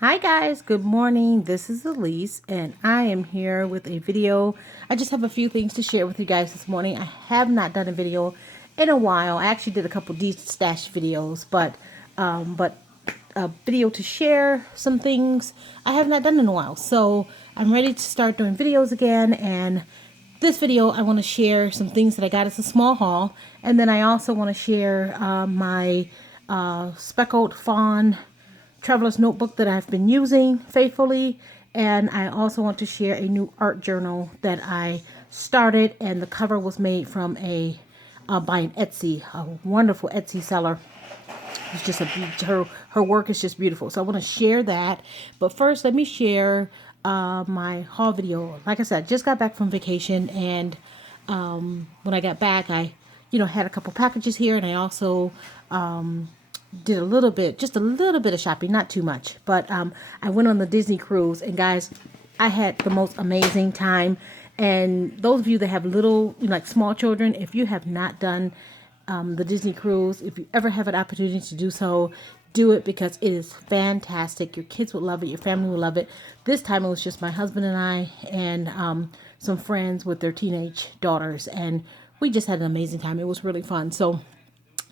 Hi guys, good morning. This is Elise and I am here with a video. I just have a few things to share with you guys this morning. I have not done a video in a while. I actually did a couple de-stash videos, but a video to share some things I have not done in a while. So I'm ready to start doing videos again, and this video I want to share some things that I got as a small haul, and then I also want to share my Speckled Fawn traveler's notebook that I've been using faithfully, and I also want to share a new art journal that I started, and the cover was made from by an Etsy, a wonderful Etsy seller. It's just her work is just beautiful. So I want to share that, but first let me share my haul video. Like I said, I just got back from vacation, and when I got back, I had a couple packages here, and I also did a little bit, just a little bit of shopping, not too much. But I went on the Disney cruise, and guys, I had the most amazing time. And those of you that have little, like small children, if you have not done the Disney cruise, if you ever have an opportunity to do so, do it, because it is fantastic. Your kids would love it. Your family will love it. This time it was just my husband and I, and some friends with their teenage daughters, and we just had an amazing time. It was really fun. So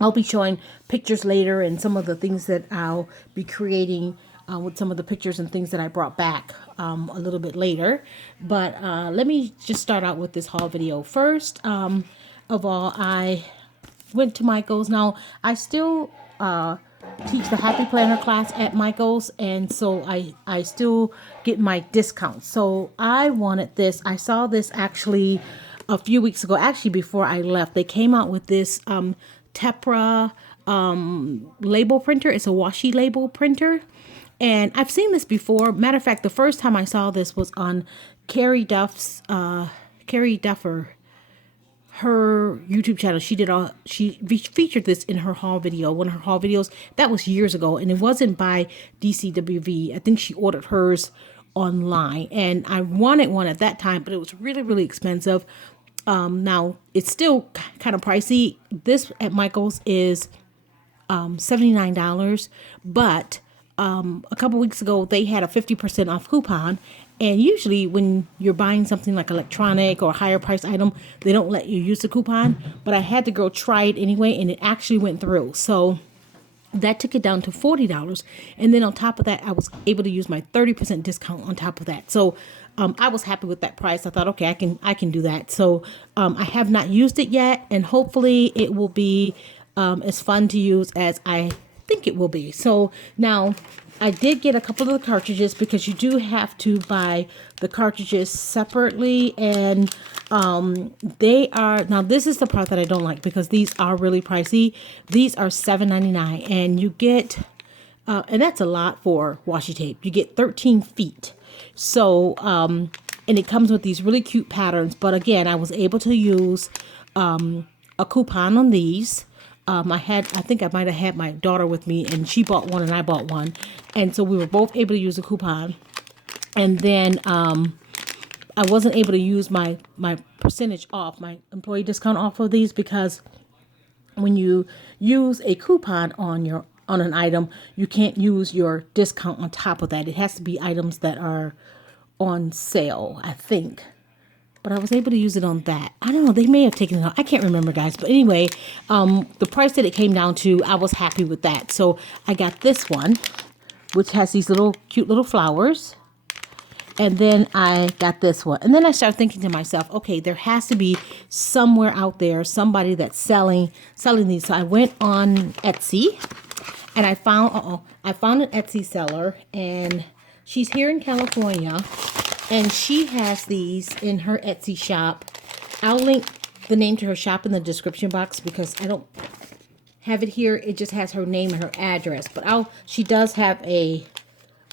I'll be showing pictures later and some of the things that I'll be creating with some of the pictures and things that I brought back a little bit later. But let me just start out with this haul video. First of all, I went to Michael's. Now, I still teach the Happy Planner class at Michael's, and so I still get my discounts. So I wanted this. I saw this actually a few weeks ago, actually before I left. They came out with this Tepra label printer. It's a washi label printer, and I've seen this before. Matter of fact, the first time I saw this was on Carrie Duffer, her YouTube channel. She featured this in her haul video, one of her haul videos. That was years ago, and it wasn't by DCWV. I think she ordered hers online, and I wanted one at that time, but it was really, really expensive. Now it's still kind of pricey. This at Michael's is $79, but a couple weeks ago they had a 50% off coupon, and usually when you're buying something like electronic or a higher price item, they don't let you use the coupon, but I had to go try it anyway, and it actually went through. So that took it down to $40, and then on top of that I was able to use my 30% discount on top of that. So I was happy with that price. I thought, okay, I can do that. So I have not used it yet, and hopefully it will be as fun to use as I think it will be. So now I did get a couple of the cartridges, because you do have to buy the cartridges separately, and they are, now this is the part that I don't like, because these are really pricey. These are $7.99, and you get and that's a lot for washi tape. You get 13 feet. So and it comes with these really cute patterns, but again, I was able to use a coupon on these. I think I might have had my daughter with me, and she bought one and I bought one, and so we were both able to use a coupon. And then I wasn't able to use my percentage off, my employee discount off of these, because when you use a coupon on an item, you can't use your discount on top of that. It has to be items that are on sale, I think. But I was able to use it on that. I don't know, they may have taken it out. I can't remember, guys. But anyway, the price that it came down to, I was happy with that. So I got this one, which has these little cute little flowers. And then I got this one. And then I started thinking to myself, okay, there has to be somewhere out there, somebody that's selling these. So I went on Etsy, and I found an Etsy seller, and she's here in California, and she has these in her Etsy shop. I'll link the name to her shop in the description box, because I don't have it here. It just has her name and her address, but she does have a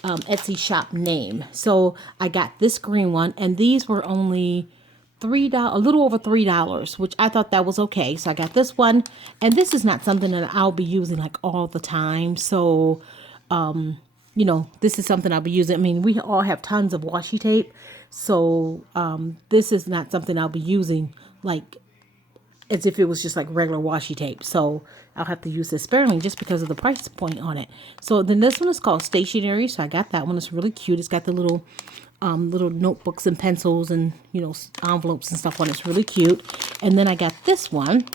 Etsy shop name. So I got this green one, and these were only $3, a little over $3, which I thought that was okay. So I got this one, and this is not something that I'll be using like all the time. So this is something I'll be using. I mean, we all have tons of washi tape, so this is not something I'll be using like as if it was just like regular washi tape. So I'll have to use this sparingly just because of the price point on it. So then this one is called Stationery. So I got that one. It's really cute. It's got the little notebooks and pencils and, you know, envelopes and stuff on it. It's really cute. And then I got this one.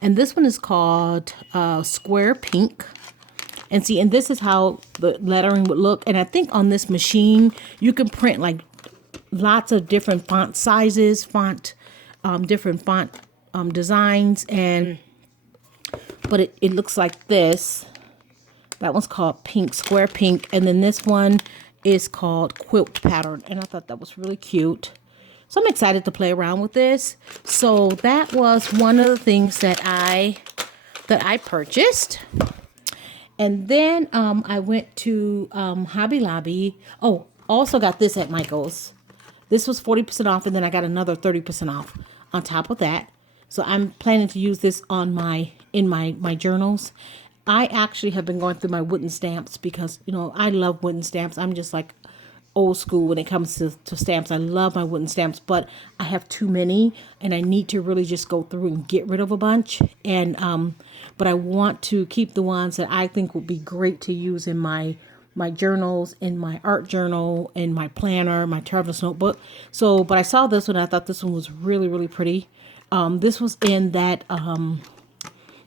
And this one is called Square Pink. And see, and this is how the lettering would look. And I think on this machine, you can print like lots of different font sizes, different font designs. But it looks like this. That one's called Pink, Square Pink. And then this one is called Quilt Pattern. And I thought that was really cute. So I'm excited to play around with this. So that was one of the things that I purchased. And then I went to Hobby Lobby. Oh, also got this at Michael's. This was 40% off, and then I got another 30% off on top of that. So I'm planning to use this on my journals. I actually have been going through my wooden stamps because, you know, I love wooden stamps. I'm just like old school when it comes to stamps. I love my wooden stamps, but I have too many, and I need to really just go through and get rid of a bunch. And but I want to keep the ones that I think would be great to use in my journals, in my art journal, in my planner, my traveler's notebook. So, but I saw this one. I thought this one was really, really pretty. This was in that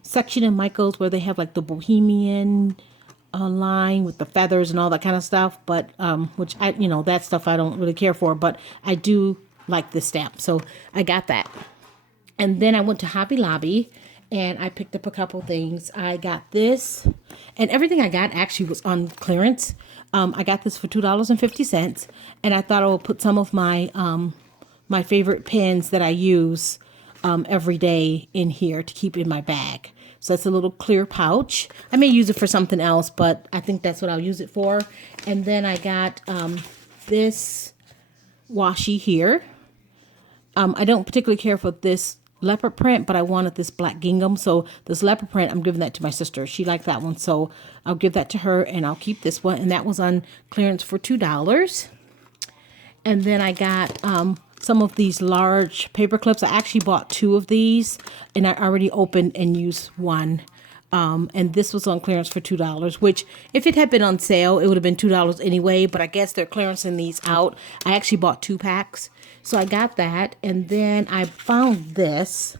section in Michael's where they have like the Bohemian line with the feathers and all that kind of stuff. But which I, you know, that stuff I don't really care for, but I do like this stamp. So I got that. And then I went to Hobby Lobby and I picked up a couple things. I got this, and everything I got actually was on clearance. I got this for $2.50, and I thought I would put some of my my favorite pens that I use every day in here to keep in my bag. So that's a little clear pouch. I may use it for something else, but I think that's what I'll use it for. And then I got this washi here. I don't particularly care for this leopard print, but I wanted this black gingham. So this leopard print, I'm giving that to my sister. She liked that one, so I'll give that to her, and I'll keep this one. And that was on clearance for $2. And then I got some of these large paper clips. I actually bought 2 of these, and I already opened and used one. And this was on clearance for $2, which if it had been on sale, it would have been $2 anyway, but I guess they're clearancing these out. I actually bought 2 packs. So I got that, and then I found this,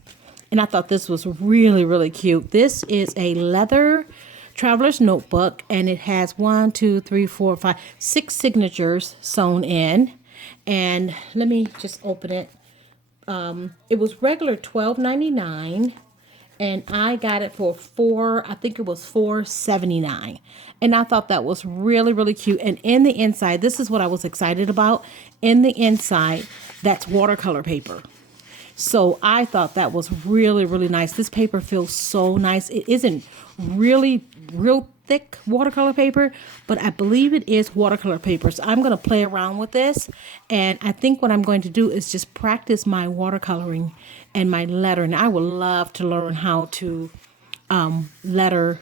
and I thought this was really, really cute. This is a leather traveler's notebook, and it has 6 signatures sewn in. And let me just open it. It was regular $12.99, and I got it for I think it was $4.79. And I thought that was really, really cute. And in the inside, this is what I was excited about. In the inside, that's watercolor paper. So I thought that was really, really nice. This paper feels so nice. It isn't really real thick watercolor paper, but I believe it is watercolor paper. So I'm going to play around with this. And I think what I'm going to do is just practice my watercoloring and my lettering. I would love to learn how to letter,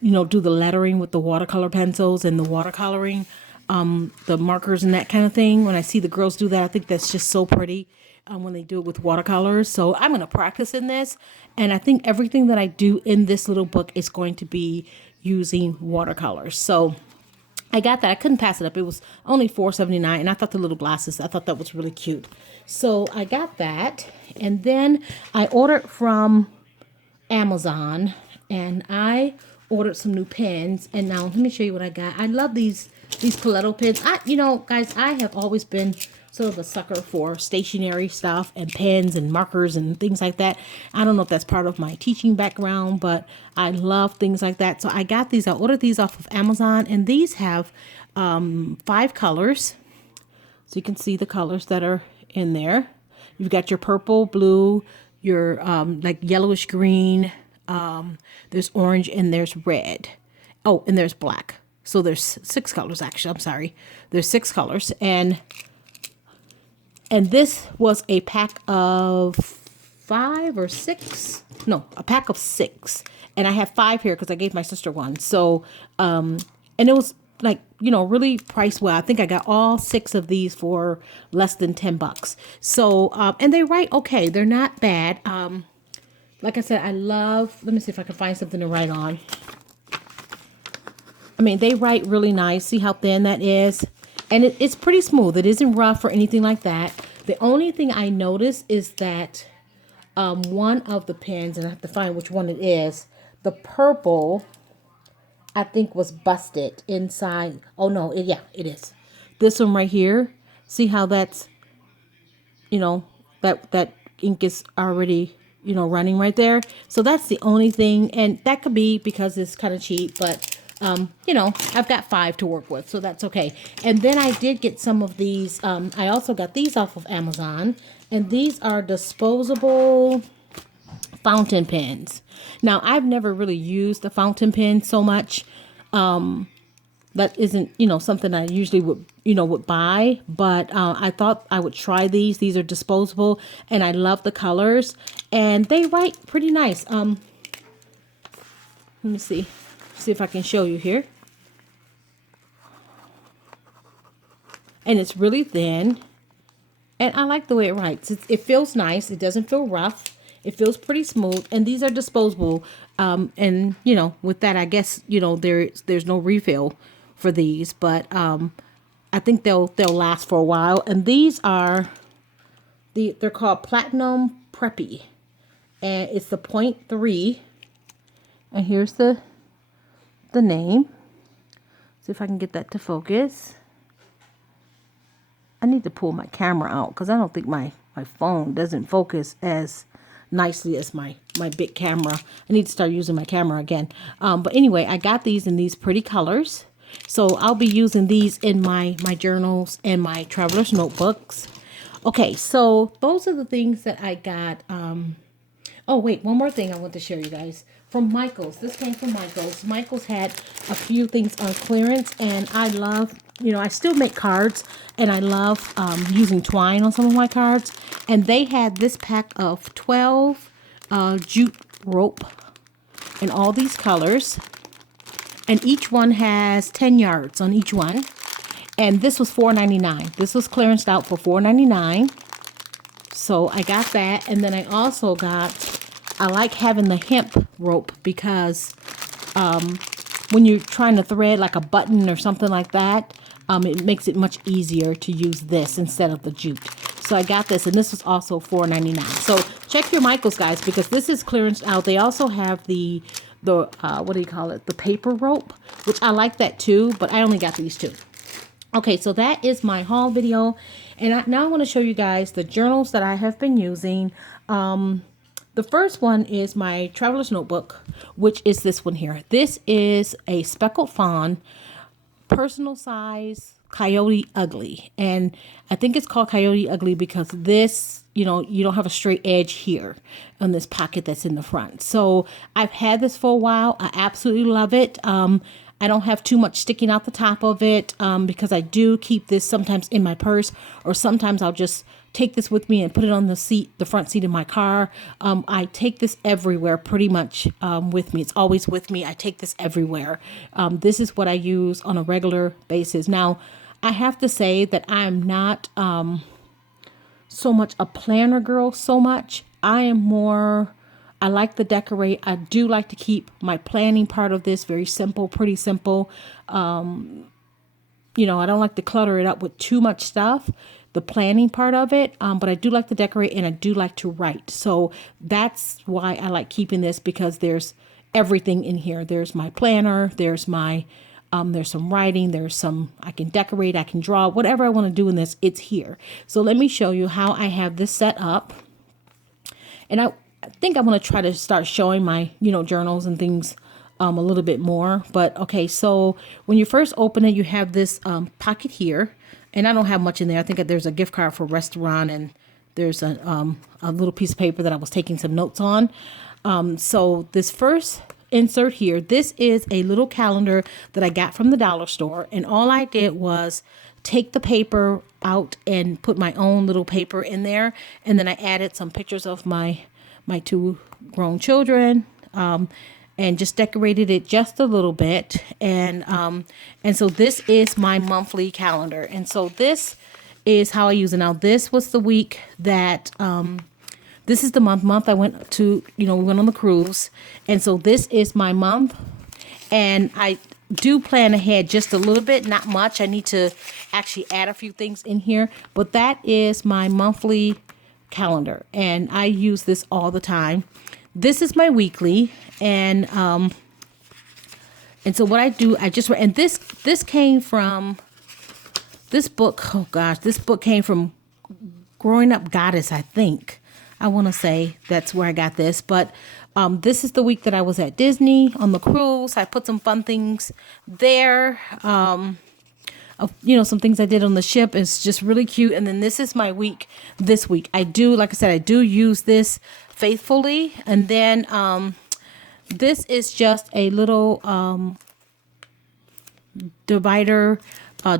you know, do the lettering with the watercolor pencils and the watercoloring, the markers and that kind of thing. When I see the girls do that, I think that's just so pretty when they do it with watercolors. So I'm going to practice in this. And I think everything that I do in this little book is going to be using watercolors. So I got that. I couldn't pass it up. It was only $4.79, and I thought the little glasses, I thought that was really cute. So I got that, and then I ordered from Amazon, and I ordered some new pens. And now let me show you what I got. I love these Coletto pens. You know, guys, I have always been sort of a sucker for stationery stuff and pens and markers and things like that. I don't know if that's part of my teaching background, but I love things like that. So I got these. I ordered these off of Amazon, and these have 5 colors. So you can see the colors that are in there. You've got your purple, blue, your like yellowish green. There's orange, and there's red. Oh, and there's black. So there's 6 colors, actually. I'm sorry. There's 6 colors. And this was a pack of 5 or 6. No, a pack of 6. And I have 5 here because I gave my sister one. So, and it was like, you know, really priced well. I think I got all 6 of these for less than $10. So, and they write okay. They're not bad. Like I said, I love, let me see if I can find something to write on. I mean, they write really nice. See how thin that is? And it's pretty smooth. It isn't rough or anything like that. The only thing I noticed is that one of the pens, and I have to find which one it is, the purple, I think, was busted inside. Oh, no. Yeah, it is. This one right here. See how that's, you know, that ink is already, you know, running right there. So that's the only thing. And that could be because it's kind of cheap, but you know, I've got 5 to work with, so that's okay. And then I did get some of these. I also got these off of Amazon, and these are disposable fountain pens. Now, I've never really used a fountain pen so much. That isn't, you know, something I usually would buy, but I thought I would try these. These are disposable, and I love the colors, and they write pretty nice. Let me see if I can show you here. And it's really thin, and I like the way it writes. It feels nice. It doesn't feel rough. It feels pretty smooth, and these are disposable. And you know, with that, I guess, you know, there's no refill for these, but I think they'll last for a while. And these are they're called Platinum Preppy, and it's the 0.3. And here's the name. See if I can get that to focus. I need to pull my camera out because I don't think my phone doesn't focus as nicely as my big camera. I need to start using my camera again. But anyway, I got these in these pretty colors. So I'll be using these in my journals and my traveler's notebooks. Okay, so those are the things that I got. Oh, wait, one more thing I want to share you guys. From Michaels. This came from Michaels. Michaels had a few things on clearance, and I love, you know, I still make cards, and I love using twine on some of my cards. And they had this pack of 12 jute rope in all these colors. And each one has 10 yards on each one. And this was $4.99. This was clearanced out for $4.99. So I got that. And then I also I like having the hemp rope because when you're trying to thread like a button or something like that, it makes it much easier to use this instead of the jute. So I got this, and this was also $4.99. So check your Michaels, guys, because this is clearanced out. They also have the what do you call it? The paper rope, which I like that too, but I only got these 2. Okay, so that is my haul video, and now I want to show you guys the journals that I have been using. The first one is my traveler's notebook, which is this one here. This is a Speckled Fawn personal size Coyote Ugly, and I think it's called Coyote Ugly because this, you know, you don't have a straight edge here on this pocket that's in the front. So I've had this for a while. I absolutely love it. I don't have too much sticking out the top of it because I do keep this sometimes in my purse, or sometimes I'll just take this with me and put it on the front seat of my car. I take this everywhere pretty much with me. It's always with me. I take this everywhere. This is what I use on a regular basis. Now, I have to say that I'm not so much a planner girl so much. I am more, I like to decorate. I do like to keep my planning part of this very simple, pretty simple. You know, I don't like to clutter it up with too much stuff, the planning part of it. But I do like to decorate, and I do like to write. So that's why I like keeping this, because there's everything in here. There's my planner. There's some writing. There's some, I can decorate. I can draw, whatever I want to do in this, it's here. So let me show you how I have this set up. And I think I'm going to try to start showing my, journals and things a little bit more. But okay, so when you first open it, you have this pocket here, and I don't have much in there. I think there's a gift card for a restaurant, and there's a little piece of paper that I was taking some notes on. So this first insert here, this is a little calendar that I got from the dollar store, and all I did was take the paper out and put my own little paper in there, and then I added some pictures of my 2 grown children, and just decorated it just a little bit. And so this is my monthly calendar. And so this is how I use it. Now, this was the week that this is the month I went to, we went on the cruise. And so this is my month. And I do plan ahead just a little bit, not much. I need to actually add a few things in here. But that is my monthly calendar. And I use this all the time. This is my weekly. And so what I do, I just, and this came from, this book, oh gosh, this book came from Growing Up Goddess, I think. I want to say that's where I got this. But this is the week that I was at Disney on the cruise. I put some fun things there. Some things I did on the ship. It's just really cute. And then this is my week this week. I do, like I said, I do use this faithfully. And then this is just a little divider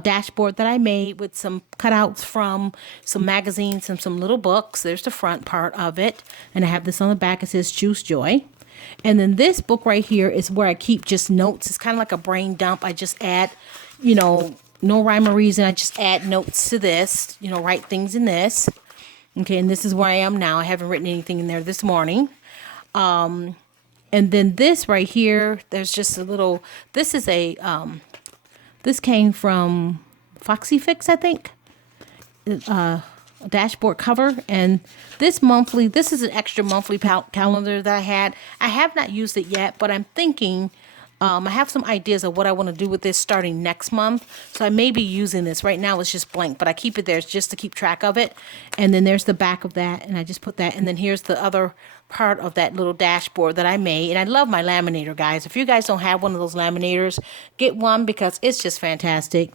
dashboard that I made with some cutouts from some magazines and some little books. There's the front part of it. And I have this on the back. It says Choose Joy. And then this book right here is where I keep just notes. It's kind of like a brain dump. I just add, no rhyme or reason. I just add notes to this, write things in this. Okay, and this is where I am now. I haven't written anything in there this morning. And then this right here, there's just a little, this is a, this came from Foxy Fix, I think. A dashboard cover. And this is an extra monthly calendar that I had. I have not used it yet, but I'm thinking, I have some ideas of what I want to do with this starting next month. So I may be using this. Right now it's just blank, but I keep it there just to keep track of it. And then there's the back of that. And I just put that. And then here's the other part of that little dashboard that I made. And I love my laminator, guys. If you guys don't have one of those laminators, get one because it's just fantastic.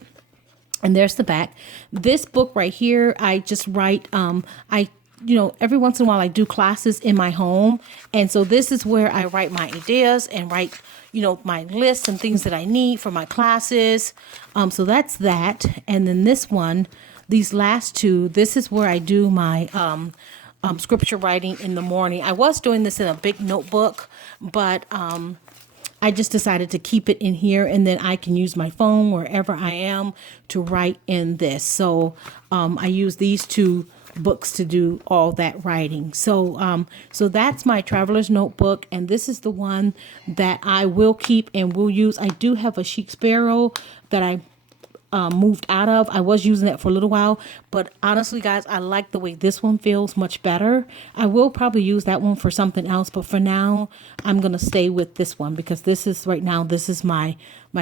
And there's the back. This book right here, I just write, every once in a while I do classes in my home. And so this is where I write my ideas and write, my lists and things that I need for my classes. So that's that. And then this one, these last two, this is where I do my scripture writing in the morning. I was doing this in a big notebook, but I just decided to keep it in here, and then I can use my phone wherever I am to write in this. So I use these two books to do all that writing. So that's my traveler's notebook, and this is the one that I will keep and will use. I do have a Chic Sparrow that I moved out of. I was using that for a little while, but honestly, guys, I like the way this one feels much better. I will probably use that one for something else, but for now, I'm gonna stay with this one because this is my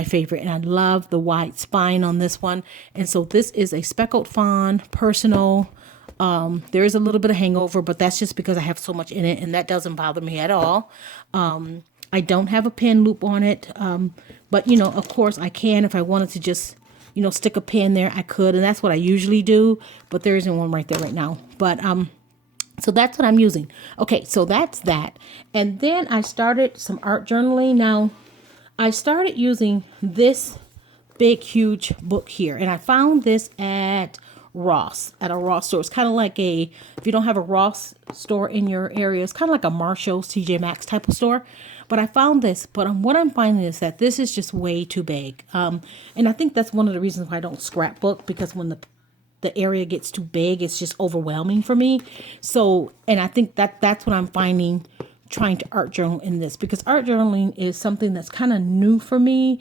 favorite, and I love the white spine on this one. And so this is a Speckled Fawn personal. There is a little bit of hangover, but that's just because I have so much in it, and that doesn't bother me at all. I don't have a pen loop on it, but of course I can if I wanted to just stick a pin there, I could, and that's what I usually do, but there isn't one right there right now. But so that's what I'm using. Okay, so that's that. And then I started some art journaling. Now, I started using this big, huge book here, and I found this at a Ross store. It's kind of like if you don't have a Ross store in your area, it's kind of like a Marshall's, TJ Maxx type of store. But I found this, but what I'm finding is that this is just way too big. And I think that's one of the reasons why I don't scrapbook, because when the area gets too big, it's just overwhelming for me. So, and I think that's what I'm finding trying to art journal in this, because art journaling is something that's kind of new for me.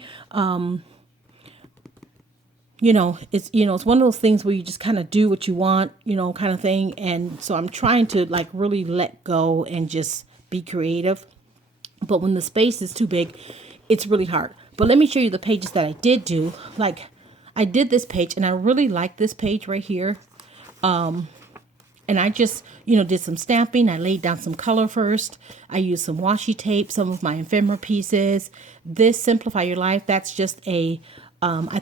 It's one of those things where you just kind of do what you want, kind of thing. And so I'm trying to like really let go and just be creative. But when the space is too big, it's really hard. But let me show you the pages that I did do. Like, I did this page, and I really like this page right here. And I just, did some stamping. I laid down some color first. I used some washi tape, some of my ephemera pieces. This Simplify Your Life, that's just I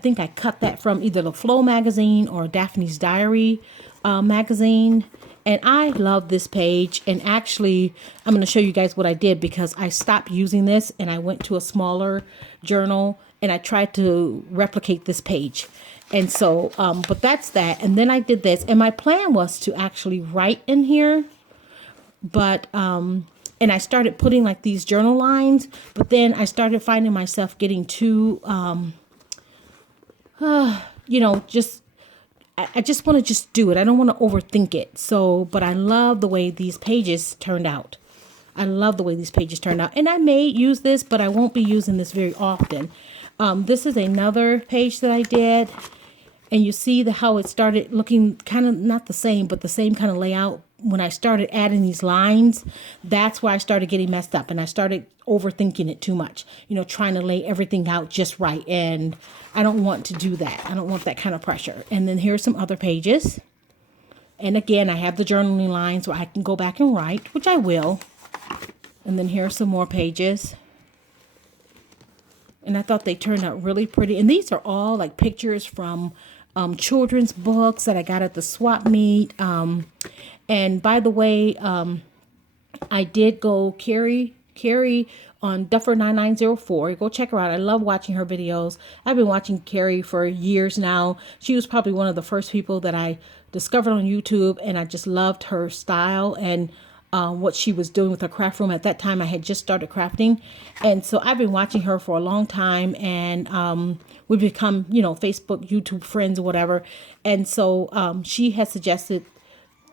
think I cut that from either the Flow magazine or Daphne's Diary magazine. And I love this page. And actually, I'm going to show you guys what I did, because I stopped using this and I went to a smaller journal and I tried to replicate this page. And so, but that's that. And then I did this, and my plan was to actually write in here, but, and I started putting like these journal lines, but then I started finding myself getting too, I just want to just do it. I don't want to overthink it. So, but I love the way these pages turned out. I love the way these pages turned out. And I may use this, but I won't be using this very often. This is another page that I did. And you see how it started looking kind of not the same, but the same kind of layout. When I started adding these lines, that's where I started getting messed up. And I started overthinking it too much, you know, trying to lay everything out just right. And I don't want to do that. I don't want that kind of pressure. And then here's some other pages. And again, I have the journaling lines where I can go back and write, which I will. And then here's some more pages. And I thought they turned out really pretty. And these are all like pictures from children's books that I got at the swap meet. And by the way, I did go Carrie on Duffer 9904. Go check her out. I love watching her videos. I've been watching Carrie for years now. She was probably one of the first people that I discovered on YouTube, and I just loved her style and what she was doing with her craft room. At that time, I had just started crafting, and so I've been watching her for a long time, and we've become, you know, Facebook, YouTube friends or whatever. And so she has suggested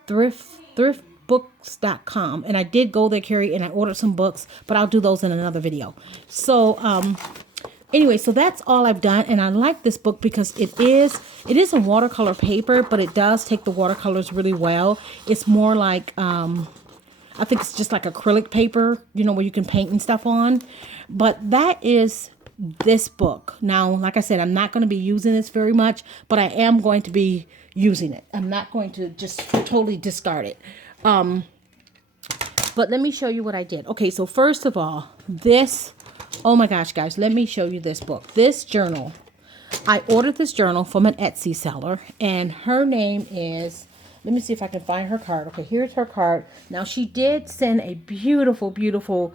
thriftbooks.com, and I did go there, Carrie, and I ordered some books, but I'll do those in another video. So anyway, so that's all I've done, and I like this book because it is a watercolor paper, but it does take the watercolors really well. It's more like I think it's just like acrylic paper, you know, where you can paint and stuff on. But that is this book. Now, like I said, I'm not going to be using this very much, but I am going to be using it. I'm not going to just totally discard it. But let me show you what I did. Okay, so first of all, this, oh my gosh, guys, let me show you this book. This journal. I ordered this journal from an Etsy seller, and her name is, let me see if I can find her card. Okay, here's her card. Now, she did send a beautiful, beautiful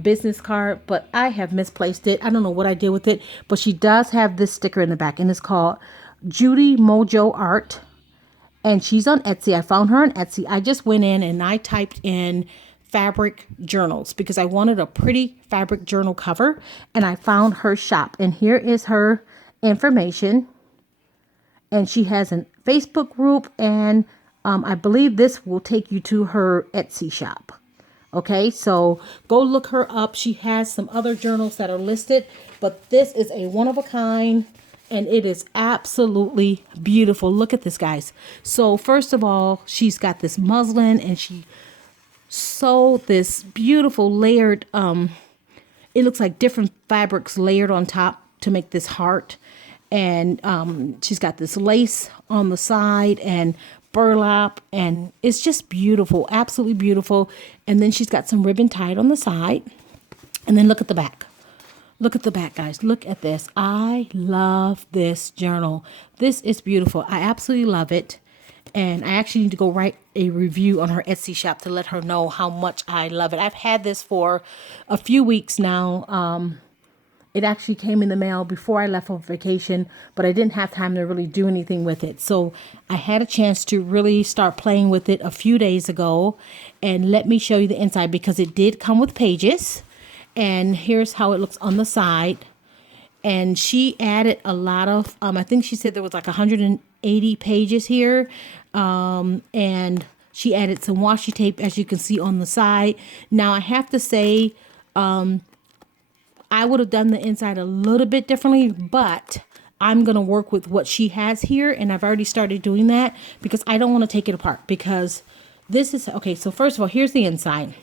business card, but I have misplaced it. I don't know what I did with it, but she does have this sticker in the back, and it's called Judy Mojo Art, and she's on Etsy. I found her on Etsy. I just went in and I typed in fabric journals because I wanted a pretty fabric journal cover, and I found her shop, and here is her information. And she has a Facebook group, and I believe this will take you to her Etsy shop. Okay, so go look her up. She has some other journals that are listed, but this is a one of a kind, and it is absolutely beautiful. Look at this, guys. So first of all, she's got this muslin, and she sewed this beautiful layered, it looks like different fabrics layered on top to make this heart. And she's got this lace on the side and burlap, and it's just beautiful, absolutely beautiful. And then she's got some ribbon tied on the side. And then look at the back. Look at the back, guys. Look at this. I love this journal. This is beautiful. I absolutely love it. And I actually need to go write a review on her Etsy shop to let her know how much I love it. I've had this for a few weeks now. It actually came in the mail before I left on vacation, but I didn't have time to really do anything with it. So I had a chance to really start playing with it a few days ago. And let me show you the inside, because it did come with pages. And here's how it looks on the side. And she added a lot of, I think she said there was like 180 pages here. And she added some washi tape, as you can see on the side. Now, I have to say, I would have done the inside a little bit differently, but I'm going to work with what she has here. And I've already started doing that because I don't want to take it apart, because this is, okay, so first of all, here's the inside.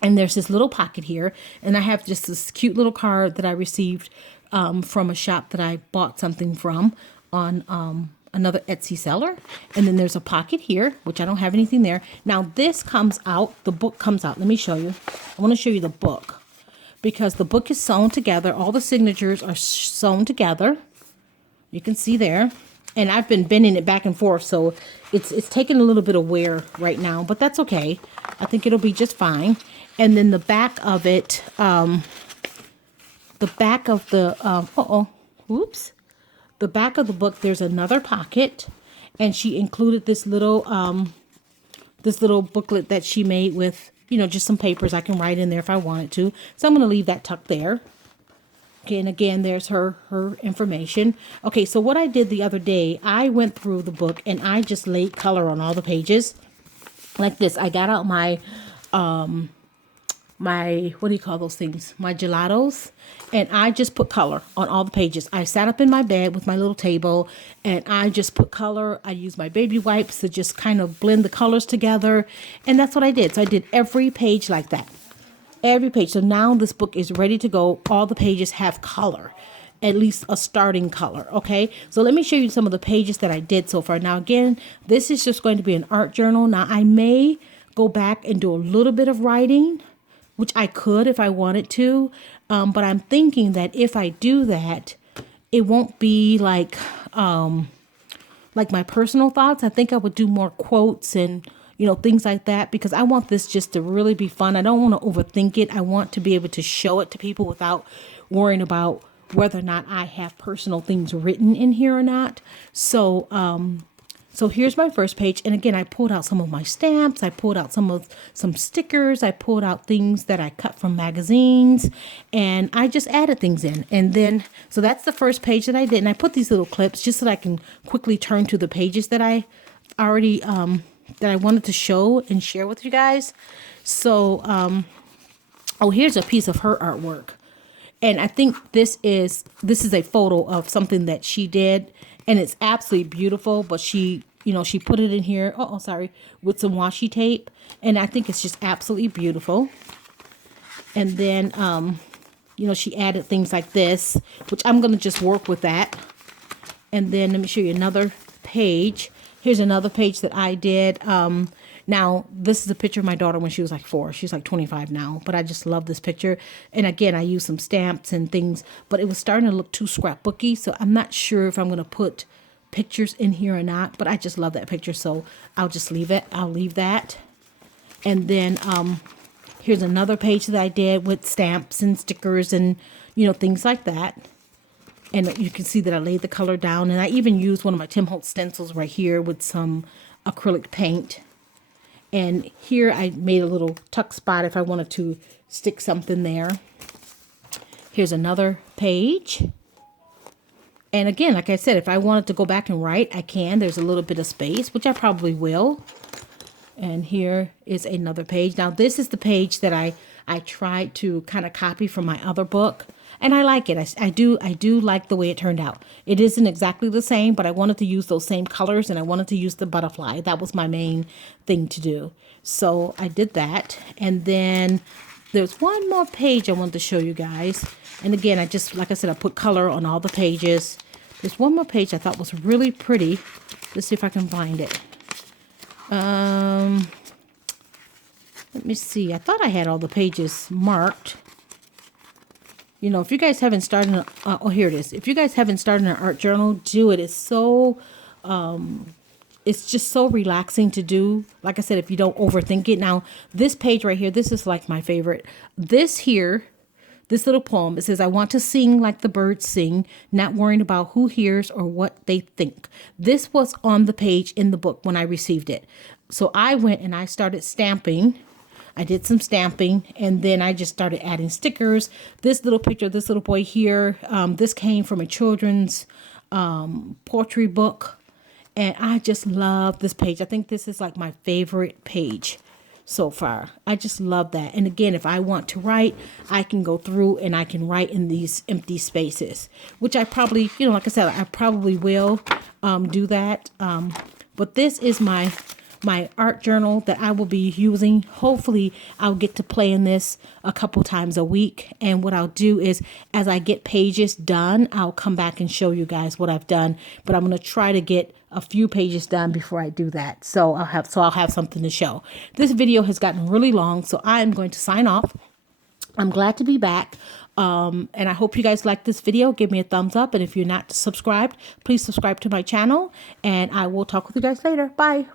And there's this little pocket here. And I have just this cute little card that I received from a shop that I bought something from on another Etsy seller. And then there's a pocket here, which I don't have anything there. Now this comes out, the book comes out. Let me show you. I want to show you the book, because the book is sewn together. All the signatures are sewn together. You can see there. And I've been bending it back and forth, so it's taking a little bit of wear right now, but that's okay. I think it'll be just fine. And then the back of it, the back of the, the back of the book, there's another pocket, and she included this little booklet that she made with, you know, just some papers I can write in there if I wanted to. So I'm going to leave that tucked there. Okay, and again, there's her information. Okay, so what I did the other day, I went through the book and I just laid color on all the pages like this. I got out my what do you call those things? My gelatos. And I just put color on all the pages. I sat up in my bed with my little table and I just put color. I used my baby wipes to just kind of blend the colors together. And that's what I did. So I did every page like that. Every page. So now this book is ready to go. All the pages have color, at least a starting color. Okay, so let me show you some of the pages that I did so far. Now again, this is just going to be an art journal. Now I may go back and do a little bit of writing, which I could if I wanted to, but I'm thinking that if I do that, it won't be like my personal thoughts. I think I would do more quotes and things like that, because I want this just to really be fun. I don't want to overthink it. I want to be able to show it to people without worrying about whether or not I have personal things written in here or not. So here's my first page. And again, I pulled out some of my stamps. I pulled out some stickers. I pulled out things that I cut from magazines, and I just added things in. And then, so that's the first page that I did. And I put these little clips just so that I can quickly turn to the pages that I already, that I wanted to show and share with you guys. So, oh, here's a piece of her artwork. And I think this is a photo of something that she did, and it's absolutely beautiful, but she put it in here, with some washi tape, and I think it's just absolutely beautiful. And then, she added things like this, which I'm going to just work with that. And then let me show you another page. Here's another page that I did. Now, this is a picture of my daughter when she was like 4. She's like 25 now, but I just love this picture. And again, I used some stamps and things, but it was starting to look too scrapbooky, so I'm not sure if I'm going to put pictures in here or not, but I just love that picture, so I'll just leave it. I'll leave that. And then here's another page that I did with stamps and stickers and, things like that. And you can see that I laid the color down, and I even used one of my Tim Holtz stencils right here with some acrylic paint. And here I made a little tuck spot if I wanted to stick something there. Here's another page. And again, like I said, if I wanted to go back and write, I can. There's a little bit of space, which I probably will. And here is another page. Now, this is the page that I tried to kind of copy from my other book. And I like it. I do like the way it turned out. It isn't exactly the same, but I wanted to use those same colors, and I wanted to use the butterfly. That was my main thing to do. So I did that. And then there's one more page I wanted to show you guys. And again, like I said, I put color on all the pages. There's one more page I thought was really pretty. Let's see if I can find it. Let me see. I thought I had all the pages marked. If you guys haven't started, here it is. If you guys haven't started an art journal, do it. It's so, it's just so relaxing to do. Like I said, if you don't overthink it. Now, this page right here, this is like my favorite. This little poem, it says, I want to sing like the birds sing, not worrying about who hears or what they think. This was on the page in the book when I received it. So I went and I started stamping. I did some stamping, and then I just started adding stickers. This little picture, this little boy here, this came from a children's poetry book, and I just love this page. I think this is like my favorite page so far. I just love that. And again, if I want to write, I can go through and I can write in these empty spaces, which I probably, like I said, I probably will do that. But this is my art journal that I will be using. Hopefully I'll get to play in this a couple times a week. And what I'll do is, as I get pages done, I'll come back and show you guys what I've done. But I'm going to try to get a few pages done before I do that. So I'll have something to show. This video has gotten really long, so I am going to sign off. I'm glad to be back. And I hope you guys like this video. Give me a thumbs up. And if you're not subscribed, please subscribe to my channel. And I will talk with you guys later. Bye.